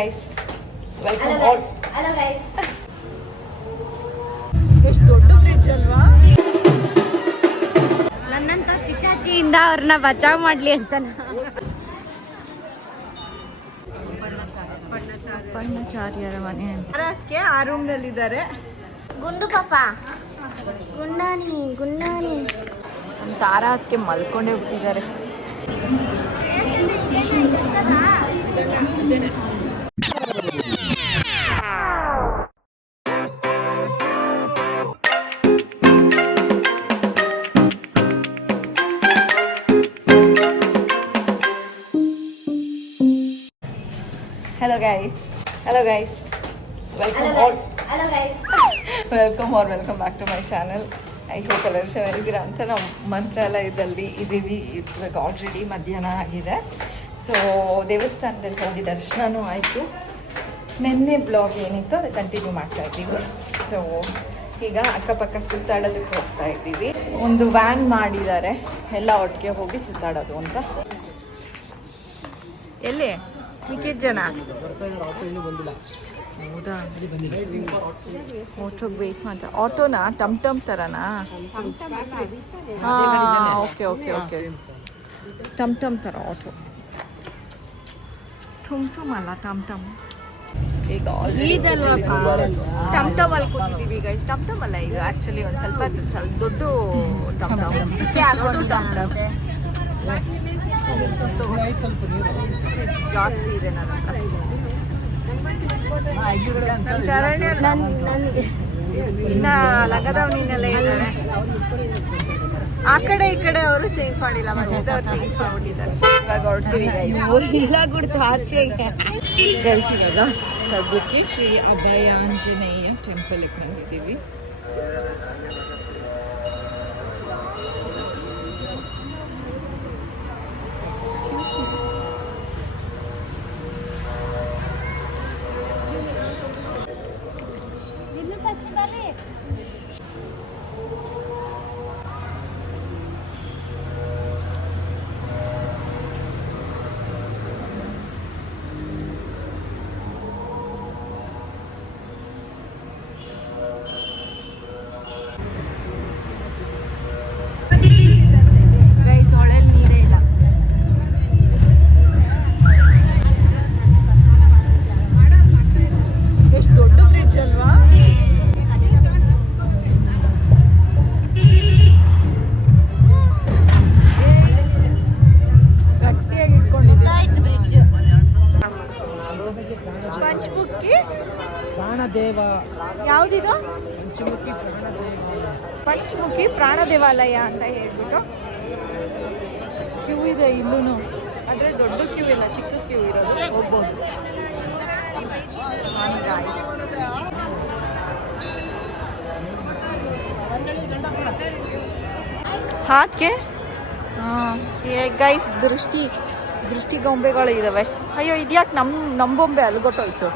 Guys welcome all. Hello guys. ಎಷ್ಟು ದೊಡ್ಡ fridge ಅಲ್ವಾ? ನನ್ನಂತ ಪಿಚಾಚಿಯಿಂದ ಅವ್ರನ್ನ ಬಚಾವ್ ಮಾಡ್ಲಿ ಅಂತ ಬಣ್ಣಚಾರ್ಯರ ಮನೆ ಅದಕ್ಕೆ ಆ ರೂಮ್ ನಲ್ಲಿ ಇದ್ದಾರೆ. ಗುಂಡು ಪಾಪ ಗುಂಡಾನಿ ಗುಂಡಾನಿ ನಮ್ಮ ತಾರಾ ಅದಕ್ಕೆ ಮಲ್ಕೊಂಡೇ ಬಿಟ್ಟಿದ್ದಾರೆ. Hello guys, welcome all. Hello guys. Welcome back to my channel. I hope ಎಲ್ಲರೂ ಚೆನ್ನಾಗಿದ್ದೀರಾ ಅಂತ ನಾವು ಮಂತ್ರಾಲಯದಲ್ಲಿ ಇದ್ದೀವಿ. ಇವಾಗ ಆಲ್ರೆಡಿ ಮಧ್ಯಾಹ್ನ ಆಗಿದೆ. ಸೊ ದೇವಸ್ಥಾನದಲ್ಲಿ ಹೋಗಿ ದರ್ಶನವೂ ಆಯಿತು. ನಿನ್ನೆ ಬ್ಲಾಗ್ ಏನಿತ್ತು ಅದು ಕಂಟಿನ್ಯೂ ಮಾಡ್ತಾ ಇದ್ದೀವಿ. ಸೊ ಈಗ ಅಕ್ಕಪಕ್ಕ ಸುತ್ತಾಡೋದಕ್ಕೆ ಹೋಗ್ತಾ ಇದ್ದೀವಿ. ಒಂದು ವ್ಯಾನ್ ಮಾಡಿದ್ದಾರೆ, ಎಲ್ಲ ಒಟ್ಟಿಗೆ ಹೋಗಿ ಸುತ್ತಾಡೋದು ಅಂತ. ಎಲ್ಲಿ ಮಿಕ್ಕಿದ ಜನ ಹೌದಾ? ಆಟೋಗೆ ವೆಯ್ಟ್ ಮಾಡ್ತಾರೆ. ಆಟೋನಾ ಟಮ್ ಟಮ್ ಥರನಾ? ಹಾಂ, ಓಕೆ ಟಮ್ ಟಮ್ ಥರ ಆಟೋ. ಟಮ್ ಅಲ್ಲ ಟಮ್ ಈಗ ಇದಲ್ವಾ ಟಮ್ ಟಮ್ ಅಲ್ಲಿ ಕೂತಿದ್ದೀವಿ ಈಗ. ಟಮ್ ಟಮ್ ಅಲ್ಲ ಈಗ ಆ್ಯಕ್ಚುಲಿ ಒಂದು ಸ್ವಲ್ಪ ದೊಡ್ಡ ಟಮ್ ಜಾಸ್ತಿ ಇದೆ ನನ್ನ ಹತ್ರ. ಇನ್ನ ಲಗದವನಿನೆಲ್ಲ ಇದ್ದಾರೆ. ಆ ಕಡೆ ಈ ಕಡೆ ಅವರು ಚೇಂಜ್ ಮಾಡಿಲ್ಲ, ಮತ್ತೆ ಅವ್ರು ಚೇಂಜ್ ಮಾಡ್ಬಿಟ್ಟಿದ್ದಾರೆ. ಇವಾಗ ಹೊರಡ್ತೀವಿ ಇಲ್ಲ ಗುಡ್ತು ಆಚೆಗೆ. ಗೈಸ್ ಇವಾಗ ಸದ್ಯಕ್ಕೆ ಶ್ರೀ ಅಭಯಾಂಜನೇಯ ಟೆಂಪಲ್ಗೆ ಬಂದಿದ್ದೀವಿ. ಯಾವುದಿದು? ಪಂಚಮುಖಿ ಪ್ರಾಣ ದೇವಾಲಯ ಅಂತ ಹೇಳ್ಬಿಟ್ಟು ಕ್ಯೂ ಇದೆ ಇಲ್ಲೂ. ಆದರೆ ದೊಡ್ಡ ಕ್ಯೂ ಇಲ್ಲ, ಚಿಕ್ಕ ಕ್ಯೂ ಇರೋದು, ಹೋಗ್ಬೋದು. ಹಾಗೆ ಗೈಸ್ ದೃಷ್ಟಿ ಗೊಂಬೆಗಳು ಇದ್ದಾವೆ. ಅಯ್ಯೋ ಇದ್ಯಾಕೆ ನಮ್ಮ ಬೊಂಬೆ ಅಲ್ಗೊಟ್ಟೋಯ್ತು.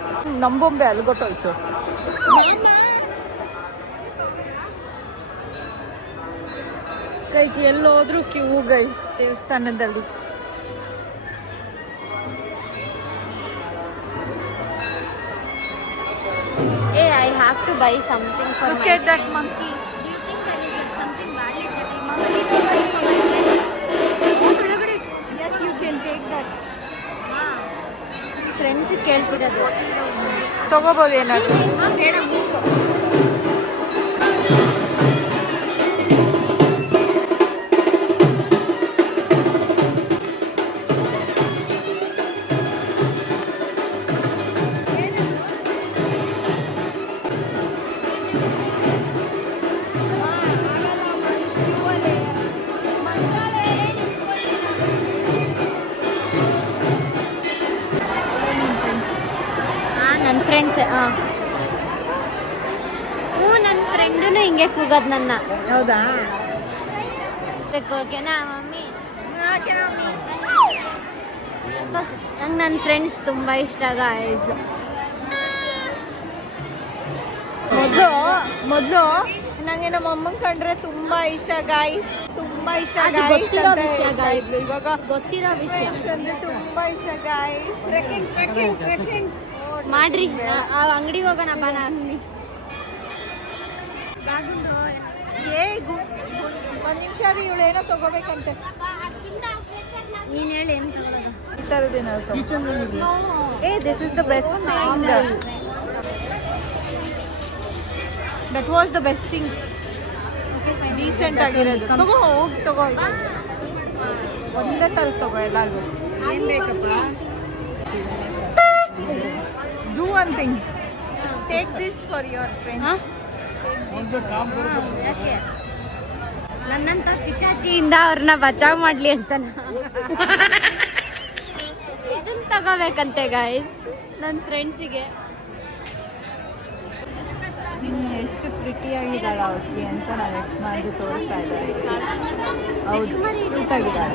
ಗೈಸ್ ಎಲ್ಲೋದ್ರೂ ಕ್ಯೂ ಗೈಸ್ ದೇವಸ್ಥಾನದಲ್ಲಿ. I have to buy something for Look my at that friend. monkey. Do you think that is something valid that I need to buy for my friend? Oh, look at it. Yes, you can take that. Friends ಕೇಳ್ತಿರೋದು ತಗೋಬೋದು ಏನಾದ್ರು. ಬೇಡ ಮುಗಿಸ್ಕೊ. ನನ್ನ friends ನನ್ನ friend ಹಿಂಗೆ ಕೂಗೋದು ನನ್ನ. ಹೌದಾ? ಓಕೆನಾ ಮಮ್ಮಿ? ನಂಗೆ ನನ್ನ ಫ್ರೆಂಡ್ಸ್ ತುಂಬ ಇಷ್ಟ ಗಾಯ್ಸ್. ಮೊದಲು ನಂಗೆ ನಮ್ಮ ಅಮ್ಮನ ಕಂಡ್ರೆ ತುಂಬಾ ಇಷ್ಟ ಗಾಯ್ಸ್, ತುಂಬಾ ಇಷ್ಟ. ಗೊತ್ತಿರೋ ವಿಷಯ ಗಾಯ್ಸ್, ಇವಾಗ ಗೊತ್ತಿರೋ ವಿಷಯ ಅಂದ್ರೆ ತುಂಬಾ ಇಷ್ಟ ಗಾಯ್ಸ್. ಟ್ರೆಕ್ಕಿಂಗ್ ಮಾಡ್ರಿ ಆ ಅಂಗಡಿಗೆ ಹೋಗೋಣ ಬಾ ನಾನು ಒಂದು ನಿಮಿಷ ರೀ ಇವಳು ಏನೋ ತಗೋಬೇಕಂತೆ ನೀನ್ ಹೇಳಿ ಏನು ತಗೊಳ್ಳೋದು ಈ ಥರದ್ದೇನೋ ಏ this is the best thing that was the best thing decent ಆಗಿರೋದು ತಗೋ ಹೋಗಿ ತಗೋ ಒಂದೇ ಥರ ತಗೋ ಎಲ್ಲರಿಗೂ ಏನು ಬೇಕಪ್ಪ do one thing take this for your friends ಯಾಕೆ ನನ್ನಂತ ಪಿಚಾಚಿಯಿಂದ ಅವ್ರನ್ನ ಬಚಾವ್ ಮಾಡ್ಲಿ ಅಂತ ಇದನ್ನ ತಗೋಬೇಕಂತೆ ಗಾಯ್ಸ್ ನನ್ನ ಫ್ರೆಂಡ್ಸಿಗೆ ಎಷ್ಟು ಪ್ರಿಟಿಯಾಗಿದ್ದಾಳೆ ಅವಕ್ಕೆ ಅಂತ ನಾವು ಎಕ್ಸ್ ಮಾಡಿ ತೋರಿಸ್ತಾ ಇದ್ದಾರೆ ಹೌದು ಕ್ಯೂಟಾಗಿದ್ದಾಳೆ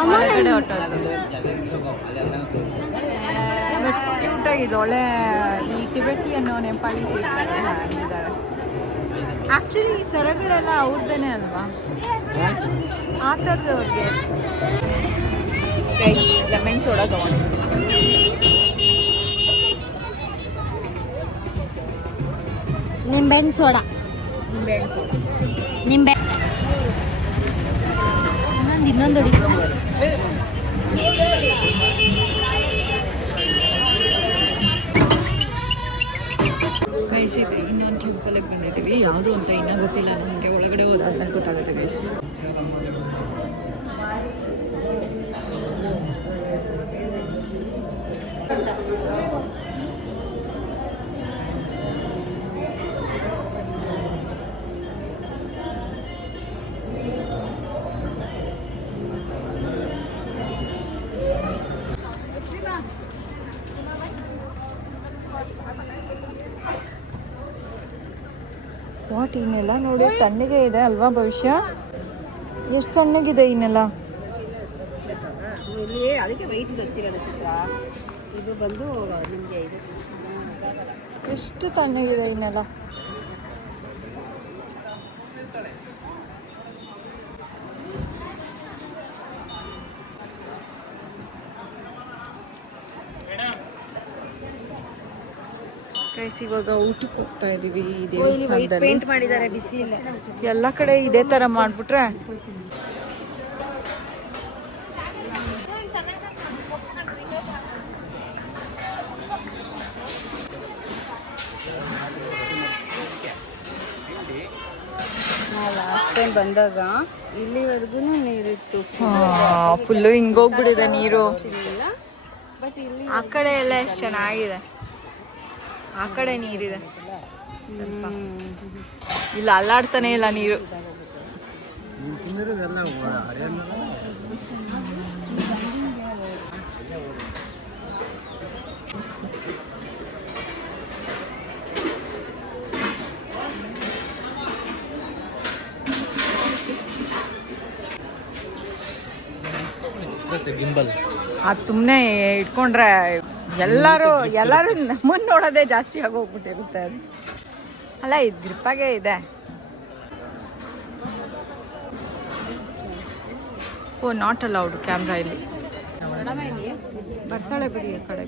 ಹೊರಗಡೆ ಬಟ್ ಕ್ಯೂಟಾಗಿದೆ ಒಳ್ಳೆ ಈ ಟಿಬೆಟಿಯನ್ನು ನೇಪಾಳಿ ಸೇರ್ತಾರೆ ಆಗಿದ್ದಾರೆ ಆ್ಯಕ್ಚುಲಿ ಈ ಸರಗಳೆಲ್ಲ ಅವ್ರದ್ದೇನೆ ಅಲ್ವಾ ಆ ಥರದವ್ರಿಗೆ ಲೆಮನ್ ಸೋಡಾ ತೊಗೊಂಡು ನಿಂಬೆಹಣ್ಣು ಸೋಡಾ ನಿಂಬೆ ಇನ್ನೊಂದು ಹೊಡಿ ಗೈಸಿದೆ ಇನ್ನೊಂದು ಟೆಂಪಲ್ಗೆ ಬಂದಿದ್ದೀವಿ ಯಾವುದು ಅಂತ ಇನ್ನೂ ಗೊತ್ತಿಲ್ಲ ನಮಗೆ ಒಳಗಡೆ ಹೋದಾದ್ಮೇಲೆ ಗೊತ್ತಾಗುತ್ತೆ ಗೈಸ್ ವಾಟ್ ಇನ್ನೆಲ್ಲ ನೋಡಿ ತಣ್ಣಗೆ ಇದೆ ಅಲ್ವಾ ಭವಿಷ್ಯ ಎಷ್ಟು ತಣ್ಣಗಿದೆ ಇನ್ನೆಲ್ಲ ಅದಕ್ಕೆ ವೈಟ್ ಗೊತ್ತಿರೋದು ಚಿತ್ರ ಇದು ಬಂದು ನಿಮಗೆ ಇದು ಎಷ್ಟು ತಣ್ಣಗಿದೆ ಇನ್ನೆಲ್ಲ ಗೈಸ್ ಇವಾಗ ಊಟಕ್ಕೆ ಹೋಗ್ತಾ ಇದೀವಿ ದೇವಸ್ಥಾನದಲ್ಲಿ ಪೇಂಟ್ ಮಾಡಿದ್ದಾರೆ ಬಿಸಿ ಇಲ್ಲ ಎಲ್ಲ ಕಡೆ ಇದೇ ತರ ಮಾಡ್ಬಿಟ್ರೆ ಲಾಸ್ಟ್ ಟೈಮ್ ಬಂದಾಗ ಇಲ್ಲಿವರೆಗೂ ನೀರಿತ್ತು ಫುಲ್ಲು ಹಿಂಗೋಗ್ಬಿಟ್ಟಿದೆ ನೀರು ಬಟ್ ಇಲ್ಲಿ ಆ ಕಡೆ ಎಲ್ಲ ಎಷ್ಟು ಚೆನ್ನಾಗಿದೆ ಆ ಕಡೆ ನೀರಿದೆ ಇಲ್ಲ ಅಲ್ಲಾಡ್ತಾನೆ ಇಲ್ಲ ನೀರು ಅದು ಸುಮ್ಮನೆ ಇಟ್ಕೊಂಡ್ರೆ ಎಲ್ಲರೂ ನಮ್ಮನ್ನ ನೋಡೋದೇ ಜಾಸ್ತಿ ಆಗೋಗ್ಬಿಟ್ಟಿರುತ್ತೆ ಅದು ಅಲ್ಲ ಇದು ಗ್ರಿಪ್ಪಾಗೆ ಇದೆ ಓ ನಾಟ್ ಅಲೌಡ್ ಕ್ಯಾಮ್ರಾ ಇಲ್ಲಿ ಬರ್ತಾಳೆ ಬಿಡಿ ಆ ಕಡೆ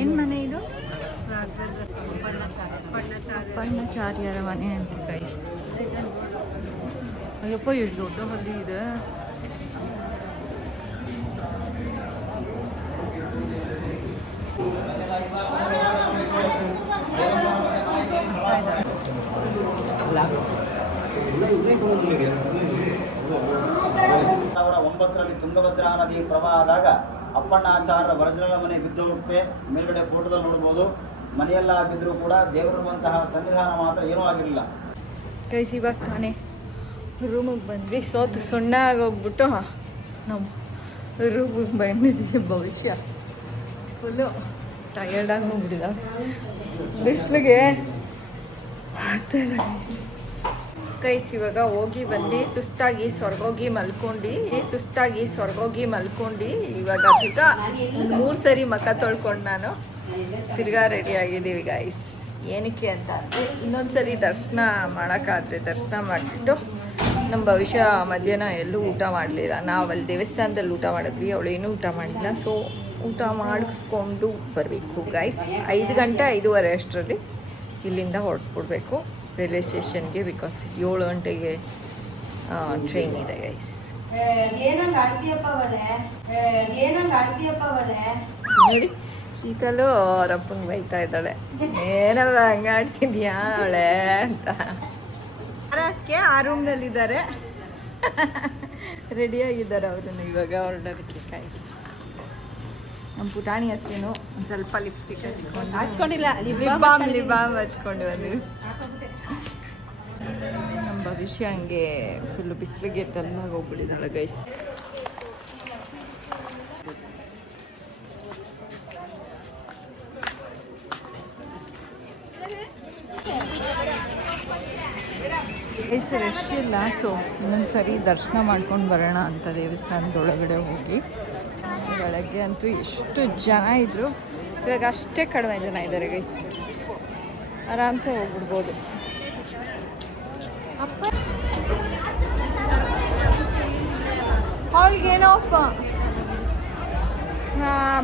ಏನು ಮನೆ ಇದು ಪರ್ಣಚಾರ್ಯರ ಮನೆ ಅಂತ ಕೈ ಅಯ್ಯಪ್ಪ ಎಷ್ಟು ದೊಡ್ಡ ಹಳ್ಳಿ ಇದೆ ರಲ್ಲಿ ತುಂಗಭದ್ರಾ ನದಿ ಪ್ರವಾಹ ಆದಾಗ ಅಪ್ಪಣ್ಣಾಚಾರ್ಯರ ಒರಿಜಿನಲ್ ಮನೆ ಬಿದ್ದೋಗುತ್ತೆ. ಮೇಲ್ಗಡೆ ಫೋಟೋದಲ್ಲಿ ನೋಡ್ಬೋದು. ಮನೆಯೆಲ್ಲ ಬಿದ್ದರೂ ಕೂಡ ದೇವರಿರುವಂತಹ ಸನ್ನಿಧಾನ ಮಾತ್ರ ಏನೂ ಆಗಿರಲಿಲ್ಲ. ಗೈಸ್ ಇವಾಗ ತಾನೇ ರೂಮಿಗೆ ಬಂದ್ವಿ. ಸೋತು ಸುಣ್ಣ ಆಗೋಗ್ಬಿಟ್ಟು ನಾವು ರೂಮಿಗೆ ಬಂದಿದ್ದೀವಿ. ಭವಿಷ್ಯ ಫುಲ್ಲು ಟಯರ್ಡಾಗಿ ಹೋಗ್ಬಿಟ್ಟಿದ್ದಾಳೆ ಬಿಸಿಲಿಗೆ ಆಗ್ತಾಯಿಲ್ಲ ಗೈಸ್. ಇವಾಗ ಹೋಗಿ ಬಂದು ಸುಸ್ತಾಗಿ ಸ್ವರ್ಗೋಗಿ ಮಲ್ಕೊಂಡು ಇವಾಗ ತಿರ್ಗಾ 3 ಸರಿ ಮಖ ತೊಳ್ಕೊಂಡು ನಾನು ತಿರ್ಗಾ ರೆಡಿ ಆಗಿದ್ದೀವಿ ಗೈಸ್. ಏನಕ್ಕೆ ಅಂತ ಅಂದರೆ ಇನ್ನೊಂದು ಸರಿ ದರ್ಶನ ಮಾಡೋಕ್ಕಾದ್ರೆ ದರ್ಶನ ಮಾಡಿಬಿಟ್ಟು ನಮ್ಮ ಭವಿಷ್ಯ ಮಧ್ಯಾಹ್ನ ಎಲ್ಲೂ ಊಟ ಮಾಡಲಿಲ್ಲ. ನಾವು ಅಲ್ಲಿ ದೇವಸ್ಥಾನದಲ್ಲಿ ಊಟ ಮಾಡಿದ್ವಿ, ಅವಳು ಏನೂ ಊಟ ಮಾಡಿಲ್ಲ. ಸೊ ಊಟ ಮಾಡಿಸ್ಕೊಂಡು ಬರಬೇಕು ಗೈಸ್. 5 ಗಂಟೆ 5:15 ಅಷ್ಟರಲ್ಲಿ ಇಲ್ಲಿಂದ ಹೊರಟ್ಬಿಡ್ಬೇಕು ರೈಲ್ವೆ ಸ್ಟೇಷನ್ಗೆ. ಬಿಕಾಸ್ 7 ಗಂಟೆಗೆ ಟ್ರೈನ್ ಇದೆ ಗೈಸ್. ನೋಡಿ ಶೀತಲು ಅವರಪ್ಪಂಗೆ ಬೈತಾ ಇದ್ದಾಳೆ, ಏನಲ್ಲ ಹಂಗೆ ಆಡ್ತಿದ್ಯಾ ಅವಳೆ ಅಂತ. ಅದಕ್ಕೆ ಆ ರೂಮ್ನಲ್ಲಿದ್ದಾರೆ, ರೆಡಿಯಾಗಿದ್ದಾರೆ ಅವರನ್ನು ಇವಾಗ ಹೊರಡೋದಕ್ಕೆ. ಕಾಯಿ ನಮ್ಮ ಪುಟಾಣಿ ಹತ್ತೇನು ಒಂದು ಸ್ವಲ್ಪ ಲಿಪ್ಸ್ಟಿಕ್ ಹಚ್ಕೊಂಡು ಹಾಕೊಂಡಿಲ್ಲ, ಲಿಪ್ ಬಾಮ್ ಹಚ್ಕೊಂಡು ಬಂದ್ವಿ. ನಮ್ಮ ಭವಿಷ್ಯ ಹಂಗೆ ಫುಲ್ಲು ಬಿಸಿಲಿಗೆ ಟಲ್ಲಾಗಿ ಹೋಗ್ಬಿಟ್ಟಿದ್ದಾಳೆ ಗೈಸ್. ಗೈಸ್ ರಶ್ ಇಲ್ಲ, ಸೊ ಇನ್ನೊಂದು ಸರಿ ದರ್ಶನ ಮಾಡ್ಕೊಂಡು ಬರೋಣ ಅಂತ ದೇವಸ್ಥಾನದೊಳಗಡೆ ಹೋಗಿ. ಬೆಳಗ್ಗೆ ಅಂತೂ ಎಷ್ಟು ಜನ ಇದ್ದರು, ಇವಾಗ ಅಷ್ಟೇ ಕಡಿಮೆ ಜನ ಇದ್ದಾರೆ ಗೈಸ್. ಆರಾಮ್ಸೆ ಹೋಗ್ಬಿಡ್ಬೋದು. ಅವಳಿಗೇನೋಪ್ಪ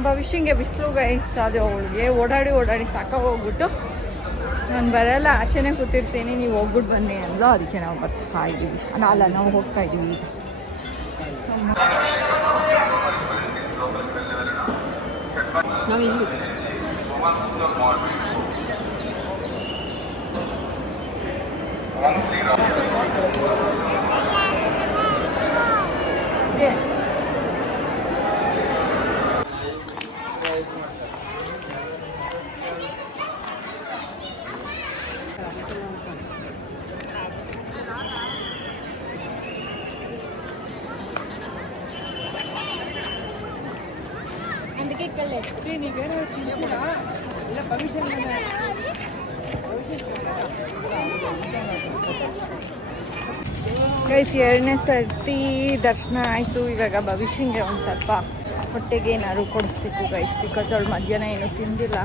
ಭವಿಷ್ಯಂಗೆ ಬಿಸಿಲು ಗೈಸ್, ಅದು ಅವಳಿಗೆ ಓಡಾಡಿ ಸಾಕಾಗೋಗ್ಬಿಟ್ಟು ನಾನು ಬರಲ್ಲ, ಆಚೆನೇ ಕೂತಿರ್ತೀನಿ, ನೀವು ಹೋಗ್ಬಿಟ್ಟು ಬನ್ನಿ ಅಂದ್ಲು. ಅದಕ್ಕೆ ನಾವು ಬರ್ತಾ ಇದ್ದೀವಿ, ನಾವು ಹೋಗ್ತಾ ಇದ್ದೀವಿ ಈಗ. ನಾವು ಇಲ್ಲಿ ಗೈಸ್ 2ನೇ ಸರ್ತಿ ದರ್ಶನ ಆಯಿತು. ಇವಾಗ ಭವಿಷ್ಯಂಗೆ ಒಂದು ಸ್ವಲ್ಪ ಹೊಟ್ಟೆಗೆ ಏನಾದ್ರು ಕೊಡಿಸ್ಬೇಕು ಗೈಸ್, ಬಿಕಾಸ್ ಅವಳು ಮಧ್ಯಾಹ್ನ ಏನೂ ತಿಂದಿಲ್ಲ.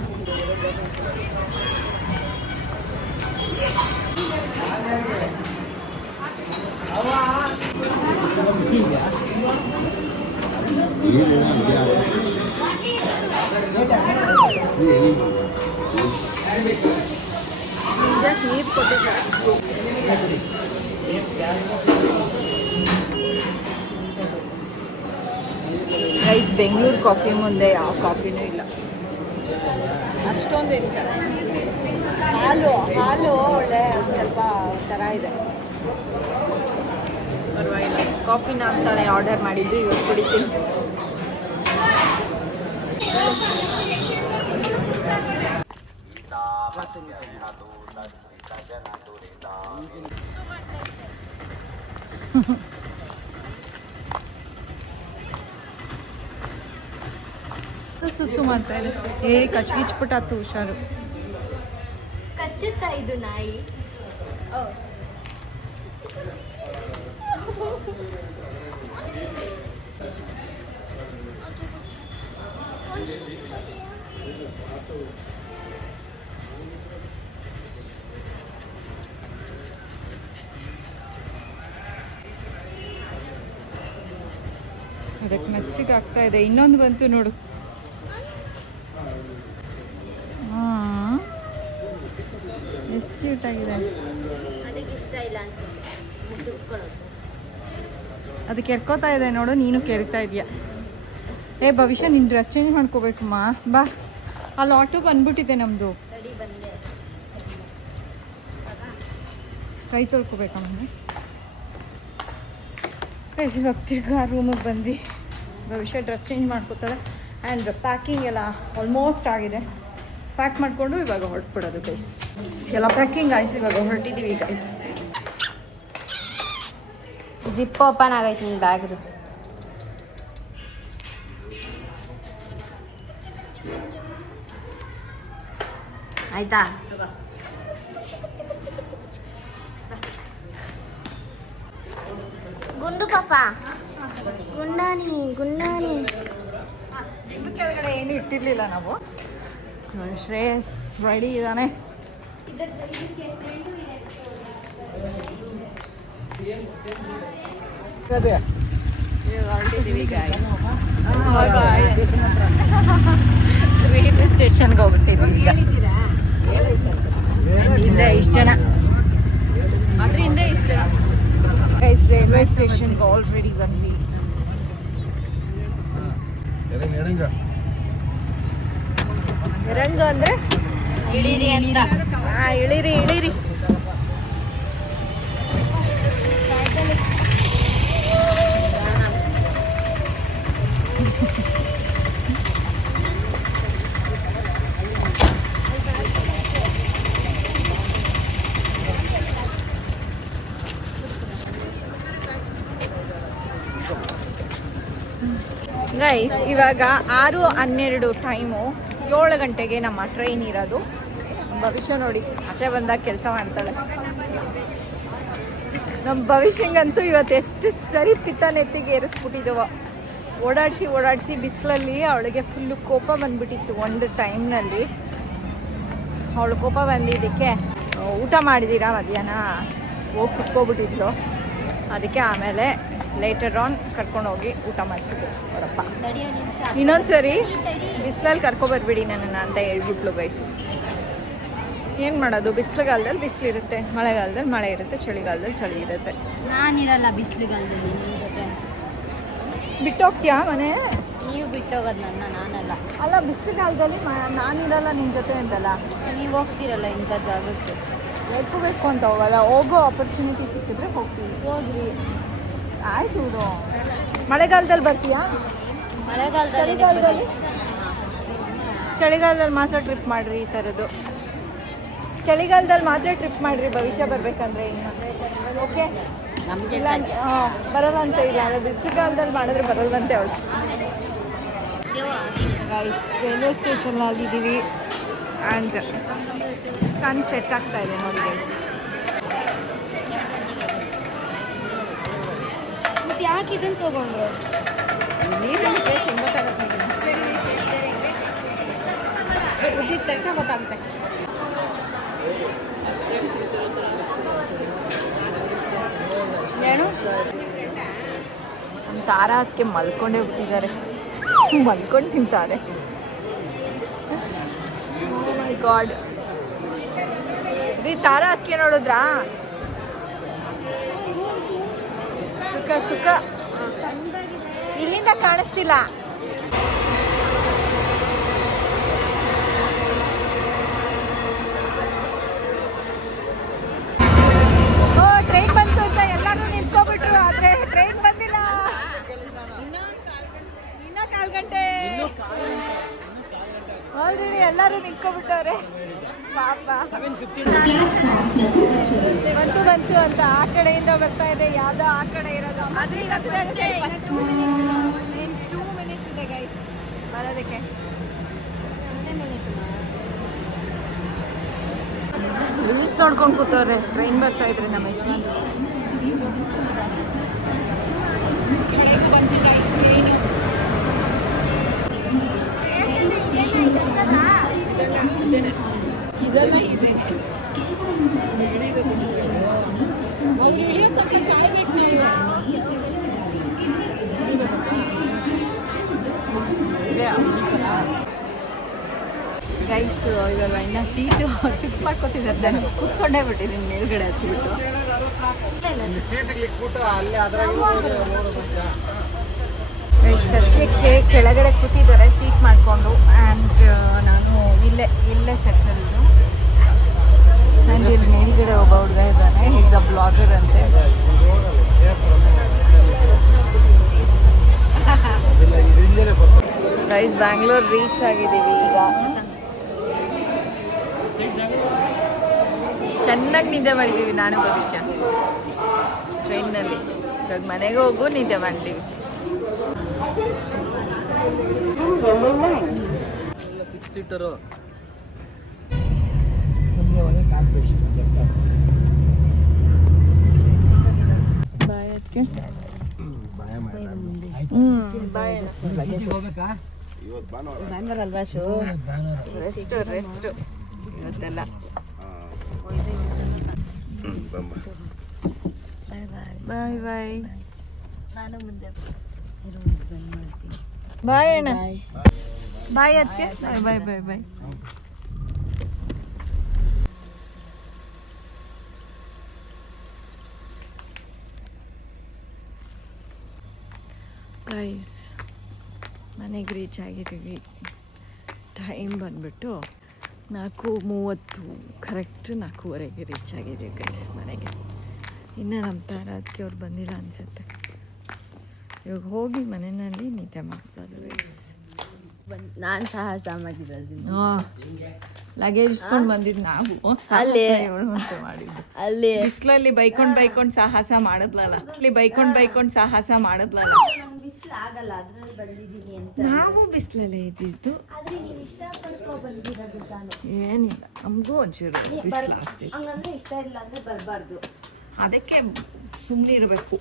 ನೀರು ಕೊಟ್ಟಿದ್ದಾರೆ ಗೈಸ್. ಬೆಂಗಳೂರು ಕಾಫಿ ಮುಂದೆ ಯಾವ ಕಾಫಿನೂ ಇಲ್ಲ, ಅಷ್ಟೊಂದು ಏನು ಚೆನ್ನಾಗಿ. ಹಾಲು ಒಳ್ಳೆ ಸ್ವಲ್ಪ ಥರ ಇದೆ, ಪರವಾಗಿಲ್ಲ. ಕಾಫಿನ ಅಂತಾನೆ ಆರ್ಡರ್ ಮಾಡಿದ್ದು, ಇವಾಗ ಕುಡಿತೀನಿ. ಸುಸ್ಸು ಮಾಡ್ತಾ ಇದೆ. ಕಚ್ಚಿಚ್ಬಿಟ್ಟಾತು, ಹುಷಾರು. ಕಚ್ಚುತ್ತಾ ಇದು ನಾಯಿ. ಅದಕ್ಕೆ ಮೆಚ್ಚಿಗೆ ಆಗ್ತಾ ಇದೆ. ಇನ್ನೊಂದು ಬಂತು ನೋಡು. ಎಷ್ಟು ಕ್ಯೂಟ್ ಆಗಿದೆ. ಅದಕ್ಕೆ ಇಷ್ಟ ಇಲ್ಲ ಅನ್ಸುತ್ತೆ ಮುಟ್ಟಿಸ್ಕೊಳ್ಳೋದು. ಅದು ಕೆರ್ಕೋತಾ ಇದೆ ನೋಡು, ನೀನು ಕೆರಿತಾ ಇದೆಯಾ. ಭವಿಷ್ಯ ನಿನ್ನ ಡ್ರೆಸ್ ಚೇಂಜ್ ಮಾಡ್ಕೋಬೇಕಮ್ಮ, ಬಾ. ಅಲ್ಲಿ ಆಟೋ ಬಂದ್ಬಿಟ್ಟಿದೆ ನಮ್ಮದು, ತಡಿ ಬಂದೆ. ಕೈ ತೊಳ್ಕೊಬೇಕಮ್ಮ. ಇವಾಗ ತಿರ್ಗಾ ರೂಮಿಗೆ ಬಂದ್ವಿ. ಭವಿಷ್ಯ ಡ್ರೆಸ್ ಚೇಂಜ್ ಮಾಡ್ಕೋತಾಳೆ. ಆ್ಯಂಡ್ ಪ್ಯಾಕಿಂಗ್ ಎಲ್ಲ ಆಲ್ಮೋಸ್ಟ್ ಆಗಿದೆ. ಪ್ಯಾಕ್ ಮಾಡಿಕೊಂಡು ಇವಾಗ ಹೊರಟ್ಬಿಡೋದು ಗೈಸ್. ಎಲ್ಲ ಪ್ಯಾಕಿಂಗ್ ಆಯಿತು, ಇವಾಗ ಹೊರಟಿದ್ದೀವಿ ಗೈಸ್. ಜಿಪ್ ಓಪನ್ ಆಗೈತೆ ನಿನ್ನ ಬ್ಯಾಗ್ದು. ಆಯ್ತಾ? ಗುಂಡು ಪಾಪ, ಗುಂಡಾನಿ ಕೆಳಗಡೆ ಏನು ಇಟ್ಟಿರಲಿಲ್ಲ ನಾವು. ಶ್ರೇಯಸ್ ರೆಡಿ ಇದ್ದಾನೆ. ಹೊರಟಿದ್ದೀವಿ ರೈಲ್ವೆ ಸ್ಟೇಷನ್ಗೆ ಹೋಗ್ಬಿಟ್ಟಿದ್ವಿ ಈಗ ಹಿಂದೆ ಇಷ್ಟು ಜನ ಅದ್ರ ಹಿಂದೆ ಇಷ್ಟು ಜನ ಗೈಸ್ ರೈಲ್ವೆ ಸ್ಟೇಷನ್ಗೆ ಆಲ್ರೆಡಿ ಬಂದ್ವಿ ರಂಗ ಅಂದ್ರೆ ಇಳಿರಿ ಅಂತ. ಇಳಿರಿ ಇಳಿರಿ ಗೈಸ್ ಇವಾಗ 6:12 ಟೈಮು 7 ಗಂಟೆಗೆ ನಮ್ಮ ಟ್ರೈನ್ ಇರೋದು. ಭವಿಷ್ಯ ನೋಡಿ ಆಚೆ ಬಂದಾಗ ಕೆಲಸ ಮಾಡ್ತಾಳೆ. ನಮ್ಮ ಭವಿಷ್ಯಂಗಂತೂ ಇವತ್ತು ಎಷ್ಟು ಸರಿ ಪಿತ್ತನೆತ್ತಿಗೆ ಏರಿಸ್ಬಿಟ್ಟಿದ್ದವ. ಓಡಾಡಿಸಿ ಬಿಸಿಲಲ್ಲಿ ಅವಳಿಗೆ ಫುಲ್ಲು ಕೋಪ ಬಂದ್ಬಿಟ್ಟಿತ್ತು ಒಂದು ಟೈಮ್ನಲ್ಲಿ. ಅವಳು ಕೋಪ ಬಂದಿದ್ದಕ್ಕೆ ಊಟ ಮಾಡಿದ್ದೀರಾ ಮಧ್ಯಾಹ್ನ ಹೋಗಿ ಕುತ್ಕೊಬಿಟ್ಟಿದ್ಲು. ಅದಕ್ಕೆ ಆಮೇಲೆ ಲೇಟರ್ ಆನ್ ಕರ್ಕೊಂಡೋಗಿ ಊಟ ಮಾಡಿಸಿದ್ರು ಅವರಪ್ಪ. ಇನ್ನೊಂದ್ಸರಿ ಬಿಸಿಲಲ್ಲಿ ಕರ್ಕೊಬರ್ಬೇಡಿ ನನ್ನನ್ನು ಅಂತ ಹೇಳ್ಬಿಟ್ಲು ಗೈಸ್. ಏನು ಮಾಡೋದು, ಬಿಸಿಲುಗಾಲದಲ್ಲಿ ಬಿಸಿಲಿರುತ್ತೆ, ಮಳೆಗಾಲದಲ್ಲಿ ಮಳೆ ಇರುತ್ತೆ, ಚಳಿಗಾಲದಲ್ಲಿ ಚಳಿ ಇರುತ್ತೆ. ನಾನಿರಲ್ಲ ಬಿಸಿಲುಗಾಲದಲ್ಲಿ ನಿಮ್ಮ ಜೊತೆ. ಬಿಟ್ಟೋಗ್ತೀಯಾ ಮನೆ? ನೀವು ಬಿಟ್ಟೋಗೋದು ನಾನಲ್ಲ. ಅಲ್ಲ ಬಿಸಿಲುಗಾಲದಲ್ಲಿ ನಾನಿರಲ್ಲ ನಿಮ್ಮ ಜೊತೆ ಅಂತಲ್ಲ. ನೀವು ಹೋಗ್ತಿರಲ್ಲ ಇಂಥ ಜಾಗಕ್ಕೆ. ಹೇಳ್ಕೋಬೇಕು ಅಂತ ಹೋಗಲ್ಲ, ಹೋಗೋ ಆಪರ್ಚುನಿಟಿ ಸಿಕ್ಕಿದ್ರೆ ಹೋಗ್ತೀವಿ. ಹೋಗ್ರಿ ಆಯ್ತು. ಮಳೆಗಾಲದಲ್ಲಿ ಬರ್ತೀಯಾ? ಚಳಿಗಾಲದಲ್ಲಿ ಮಾತ್ರ ಟ್ರಿಪ್ ಮಾಡಿರಿ. ಈ ಥರದ್ದು ಚಳಿಗಾಲದಲ್ಲಿ ಮಾತ್ರ ಟ್ರಿಪ್ ಮಾಡಿರಿ ಭವಿಷ್ಯ ಬರಬೇಕಂದ್ರೆ. ಇನ್ನು ಓಕೆ ನಮಗೆಲ್ಲ ಬರಲ್ಲ ಅಂತ ಇಲ್ಲ, ಬಿಸಿಲುಗಾಲದಲ್ಲಿ ಮಾಡಿದ್ರೆ ಬರಲ್ವಂತೆ ಅವಳು. ಗೈಸ್ ರೈಲ್ವೆ ಸ್ಟೇಷನ್ನಲ್ಲಿದ್ದೀವಿ ಆ್ಯಂಡ್ ಸನ್ ಸೆಟ್ ಆಗ್ತಾ ಇದೆ ನೋಡಿ ಗೈಸ್. ಮತ್ತೆ ಯಾಕೆ ಇದನ್ನು ತೊಗೊಂಡ್ರು? ನೀರಿಗೆ ಹೆಂಗೆ ಗೊತ್ತಾಗುತ್ತೆ ಉದ್ದಿದ ತಕ್ಷಣ ಗೊತ್ತಾಗುತ್ತೆ. ಏನು ನಮ್ಮ ತಾರಾ ಅದಕ್ಕೆ ಮಲ್ಕೊಂಡೇ ಬಿಟ್ಟಿದ್ದಾರೆ, ಮಲ್ಕೊಂಡು ತಿಂತಾರೆ. ಮೈ ಗಾಡ್ ರೀ, ತಾರಾ ಅದಕ್ಕೆ ನೋಡಿದ್ರಾ? ಸುಖ ಇಲ್ಲಿಂದ ಕಾಣಿಸ್ತಿಲ್ಲ. ಟ್ರೈನ್ ಬಂತು ಅಂತ ಎಲ್ಲರೂ ನಿಂತ್ಕೊಬಿಟ್ರು, ಆದ್ರೆ ಟ್ರೈನ್ ಬಂದಿಲ್ಲ. ಇನ್ನೂ 4 ಗಂಟೆ ಆಲ್ರೆಡಿ ಎಲ್ಲರೂ ನಿಂತ್ಕೊಬಿಟ್ಟವ್ರೆ ಪಾಪ. ಬಂತು ಅಂತ ಆ ಕಡೆಯಿಂದ ಬರ್ತಾ ಇದೆ, ಯಾವ್ದೋ ಆ ಕಡೆ ಇರೋದು. ಆದ್ರೆ ಇನ್ನು 2 ಮಿನಿಟ್ಸ್ ಇದೆ ಗೈಸ್ ಬರೋದಕ್ಕೆ. ರೀಲ್ಸ್ ನೋಡ್ಕೊಂಡು ಕೂತವ್ರೆ, ಟ್ರೈನ್ ಬರ್ತಾ ಇದ್ರೆ ನಮ್ಮ ಯಜಮಾನ್ರು. ಕಡೆಗೂ ಬಂತು ಗೈಸ್ ಟ್ರೈನು. ಇದೆಲ್ಲ ಇದೆ, ಅವ್ರು ಇಳಿಯೋ ತನಕ ಕಾಯ್ಬೇಕು ಗೈಸ್. ಇವಾಗ ಇನ್ನು ಸೀಟು ಫಿಕ್ಸ್ ಮಾಡ್ಕೊತಿದ್ದಾರೆ, ನಾನು ಕೂತ್ಕೊಂಡೇ ಬಿಟ್ಟಿದ್ದೀನಿ ಮೇಲ್ಗಡೆ ಹತ್ತಿಬಿಟ್ಟು. ಸದ್ಯಕ್ಕೆ ಕೆಳಗಡೆ ಕೂತಿದ್ದಾರೆ ಸೀಟ್ ಮಾಡಿಕೊಂಡು. ಆ್ಯಂಡ್ ನಾನು ಇಲ್ಲೇ ಸೆಟಲ್ಡು. ನನಗೆ ಇಲ್ಲಿ ಮೇಲ್ಗಡೆ ಒಬ್ಬ ಹುಡುಗ ಇದ್ದಾನೆ, ಈಸ್ ಅ ಬ್ಲಾಗರ್ ಅಂತೆ. ಗೈಸ್ ಬ್ಯಾಂಗ್ಳೂರ್ ರೀಚ್ ಆಗಿದ್ದೀವಿ ಈಗ. ಚೆನ್ನಾಗಿ ನಿದ್ದೆ ಮಾಡಿದ್ದೀವಿ ನಾನು ಭವಿಷ್ಯ ಟ್ರೈನ್ನಲ್ಲಿ. ಇವಾಗ ಮನೆಗೆ ಹೋಗು ನಿದ್ದೆ ಮಾಡ್ತೀವಿ. 6 ಸೀಟರು ಬಾಯ್ ಅದಕ್ಕೆ ಭಾನುವಾರ ಅಲ್ವಾ ಶೋ? ರೆಸ್ಟ್ ಇವತ್ತೆಲ್ಲ. ಬಾಯ್ ಬಾಯ್ ಬಾಯ್ ಬಾಯ್ ನಾನು ಮುಂದೆ ಮಾಡ್ತೀನಿ ಬಾಯ್ ಅಣ್ಣ ಬಾಯ್ ಅದಕ್ಕೆ ಬಾಯ್ ಬಾಯ್ ಬಾಯ್ ಬಾಯ್ ಗೈಸ್ ಮನೆಗೆ ರೀಚ್ ಆಗಿದ್ದೀವಿ. ಟೈಮ್ ಬಂದ್ಬಿಟ್ಟು 4:30 ಕರೆಕ್ಟ್ 4:15ಗೆ ರೀಚ್ ಆಗಿದ್ದೀವಿ ಗೈಸ್ ಮನೆಗೆ. ಇನ್ನು ನಮ್ಮ ತಾರಾದಕ್ಕೆ ಅವ್ರು ಬಂದಿಲ್ಲ ಅನಿಸುತ್ತೆ. ಇವಾಗ ಹೋಗಿ ಮನೆಯಲ್ಲಿ ನಿದ್ದೆ ಮಾಡ್ಬೋದು ಗೈಸ್. ನಾನು ಸಾಹಸ ಮಾಡಿರೋದು ಲಗೇಜ್ ಇಟ್ಕೊಂಡು ಬಂದಿದ್ದು ನಾವು ಅಲ್ಲಿ ಮಾಡಿದ್ದು. ಅಲ್ಲಿ ಬಿಸಿಲಲ್ಲಿ ಬೈಕೊಂಡು ಸಾಹಸ ಮಾಡಿದ್ಲಲ್ಲ. ಅಲ್ಲಿ ಬೈಕೊಂಡು ಸಾಹಸ ಮಾಡಿದ್ಲಲ್ಲ. ಬಿಸಿಲು ಆಗಲ್ಲ ಅದ್ರಲ್ಲಿ ಬಂದಿದ್ದೀನಿ ಅಂತ. ನಾವು ಬಿಸಿಲಲ್ಲೇ ಇದ್ದಿದ್ದು. ಆದ್ರೆ ನೀನು ಇಷ್ಟಪಡ್ಕೊ ಬಂದಿರೋದು ತಾನು. ಏನಿಲ್ಲ, ನಮಗೂ ಒಂಚೂರು ಬಿಸಿಲು ಆಗ್ತಿತ್ತು. ಹಂಗಂದ್ರೆ ಇಷ್ಟ ಇಲ್ಲ ಅಂದ್ರೆ ಬರಬಾರ್ದು. ಅದಕ್ಕೆ ಸುಮ್ಮನಿರಬೇಕು.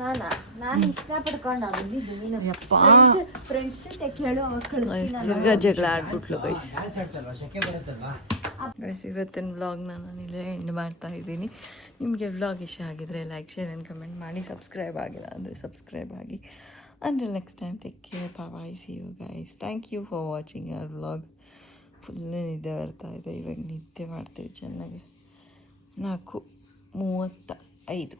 ನಾನು ಇಷ್ಟಪಡ್ಕೊಂಡು ಬಂದಿದ್ದೀನಿ. ಯಪ್ಪ ಫ್ರೆಂಡ್ಸ್ ಜೊತೆ ಕೇಳು ಅವಾಗ ಕಳಿಸ್ತೀನಿ. ತಿರ್ಗಾ ಜಗಳ ಆಡ್ಬಿಟ್ಲು ಗೈಸ್. ಗೈಸ್ ಇವತ್ತಿನ ವ್ಲಾಗ್ನ ನಾನು ಇಲ್ಲೇ ಎಂಡ್ ಮಾಡ್ತಾ ಇದ್ದೀನಿ. ನಿಮಗೆ ವ್ಲಾಗ್ ಇಷ್ಟ ಆಗಿದ್ರೆ ಲೈಕ್ ಶೇರ್ ಆ್ಯಂಡ್ ಕಮೆಂಟ್ ಮಾಡಿ. ಸಬ್ಸ್ಕ್ರೈಬ್ ಆಗಿಲ್ಲ ಅಂದರೆ ಸಬ್ಸ್ಕ್ರೈಬ್ ಆಗಿ. Until next time, take care. Bye-bye. See you guys. Thank you for watching our vlog. Full ನಿದ್ದೆ ಬರ್ತಾ ಇದೆ. ಇವಾಗ ನಿದ್ದೆ ಮಾಡ್ತೀವಿ ಚೆನ್ನಾಗಿ. 4:35